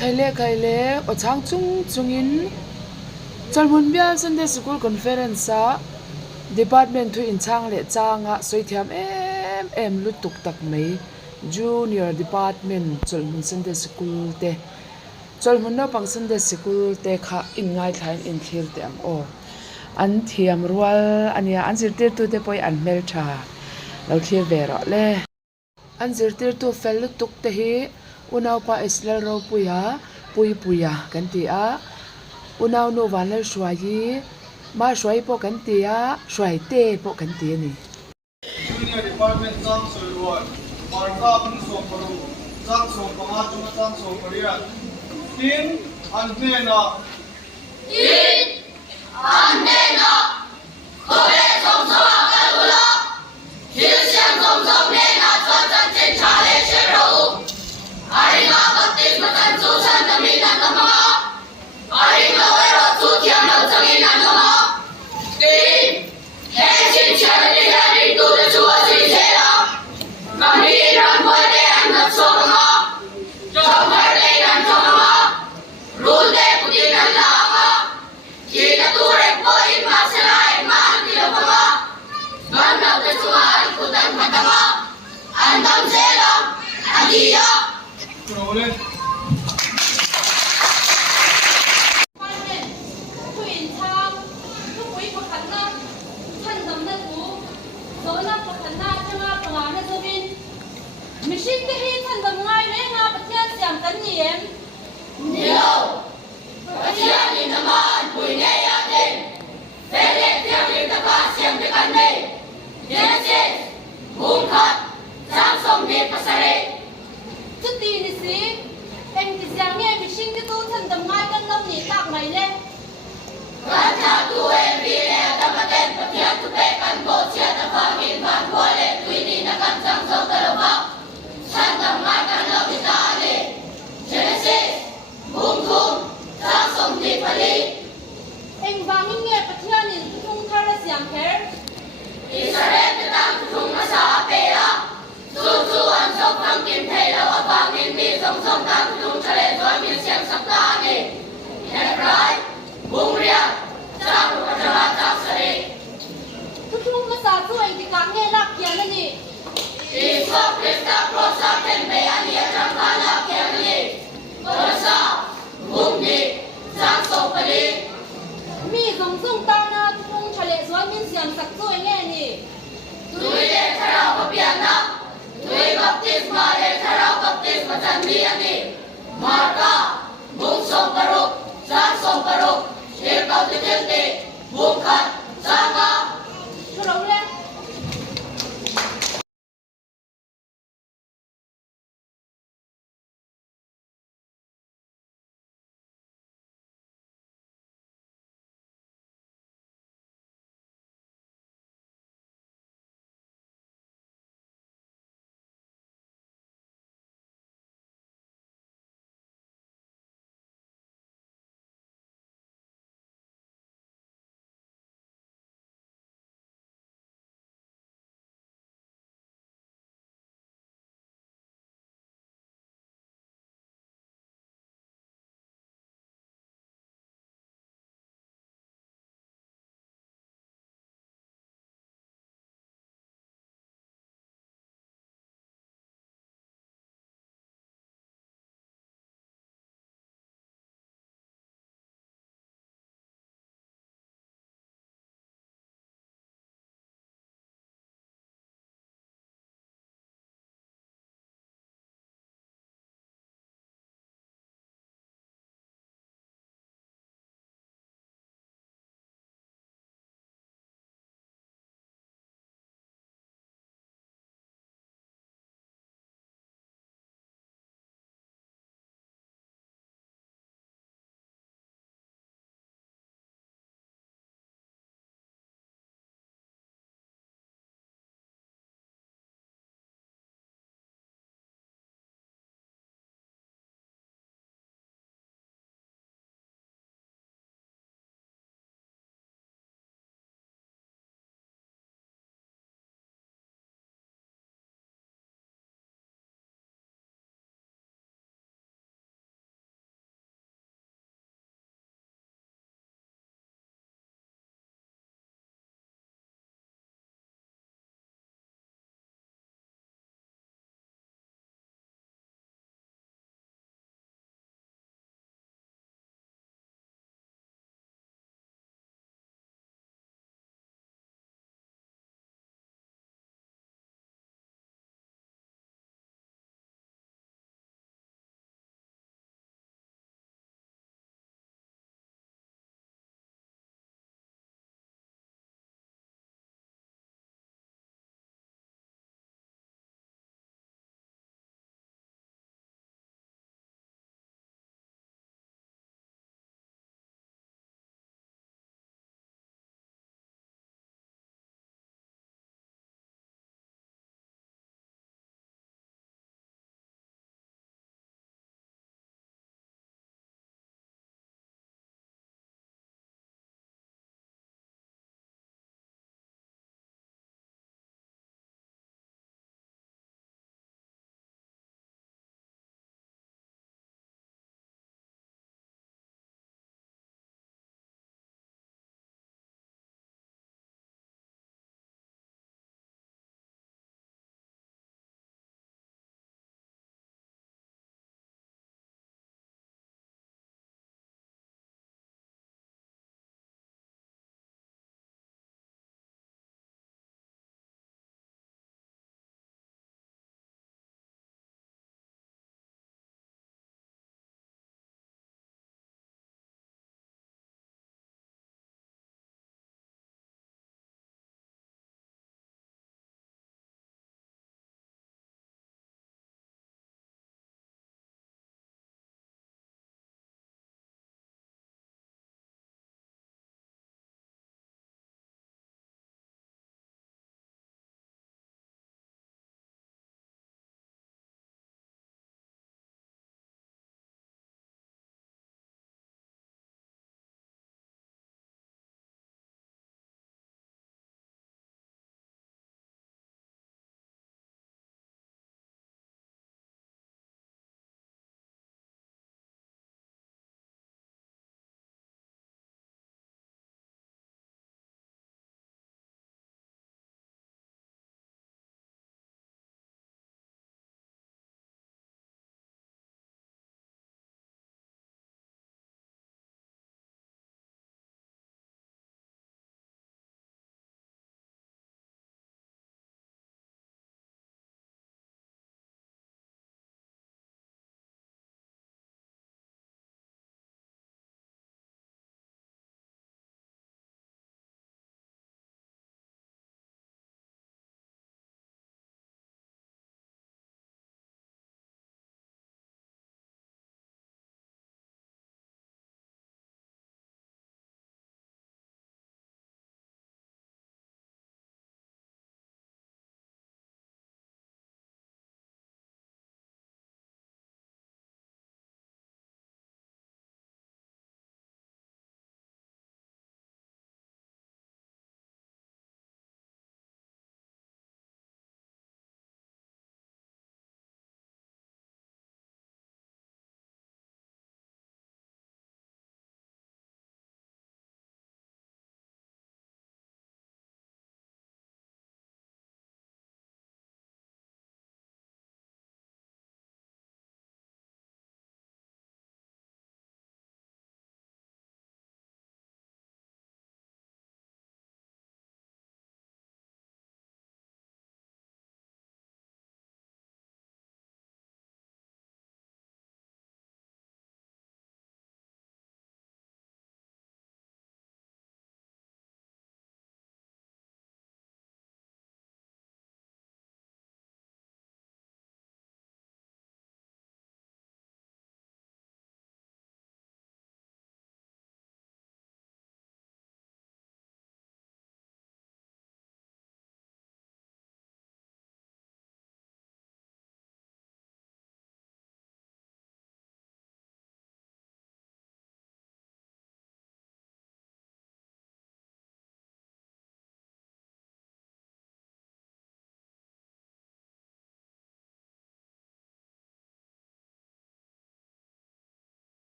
khaile o chang chungin chalmun bia Sunday School Conference a department thu in chang le changa soithiam em lutuk tak mai junior department chalmun Sunday School te chalmun no pang Sunday School te kha in ngai thain in thil te ang o an thiam rual ania an zirtir tu te poi an mel tha lo thlir ve ro le an zirtir tu fel lutuk te hi unaw pa islal ro puya kan ti a unaw no van le shwayi ma shwai po kan ti a shwai te po kan ti ni junior department jang soiruan marka pun so paru jang so panga chuma jang so paria tin anena kore song song akalula hil siang song song ne na chwa chan chen cha le che ro aringa baptis matan chu chan tami na tama aringa we ro chu thiam no changi na tama tin he chin cha le ya ri tu de chu a si se la kami ran moi de an na so ma jong har de ran so ma rule de putin la ma ki na tu re po in ma se lai ma ti lo ma gan na de chu a ku dan ma tama an dam se la adia Rolling. Machine cái hi thành đồng ngay đấy nga bát thiên giảm tấn nhiễm nhiều bát thiên đi nằm ăn bùi nhảy ăn đêm về lệ theo đi tập ba xem cái căn này nhớ chết buông khát giang sông đi pasare chút đi đi xí em thì giang nghe machine cái tu thành đồng ngay cân lâm nhị tạc mày lên gan cha tu em đi lệ tập ba tên bát thiên tu pe căn bộ chia tập ba nghìn vạn qua lệ tùy đi na căn giang sông tơ lộc bao san tầm mai căn lộc đi ta đi Genesis buông thùng giang sông đi pali em vang nghe bát thiên nhìn thung thar là giang kher Israel tự tăng thùng mà sao pe à Su an sông phăng kim thầy lâu ở vang nghìn đi sông sông tăng thùng cho lên rồi miền xem sắp ta đi Hebrai buông riêng giang rùa cho bạn giang sari thung mà sao tu anh thì càng nghe lạc kia là gì Iso Krista prosa tempe ania trangkala kerli Prosa bungdi giang sông pali mi giống giống ta na thung chale doan min siam sak tu anh nghe nè Tui le tharau papiana Tui baptisma le tharau baptisma chanmi ani Marka bung sông paruk giang sông paruk Shir kau titilti bung khat sanga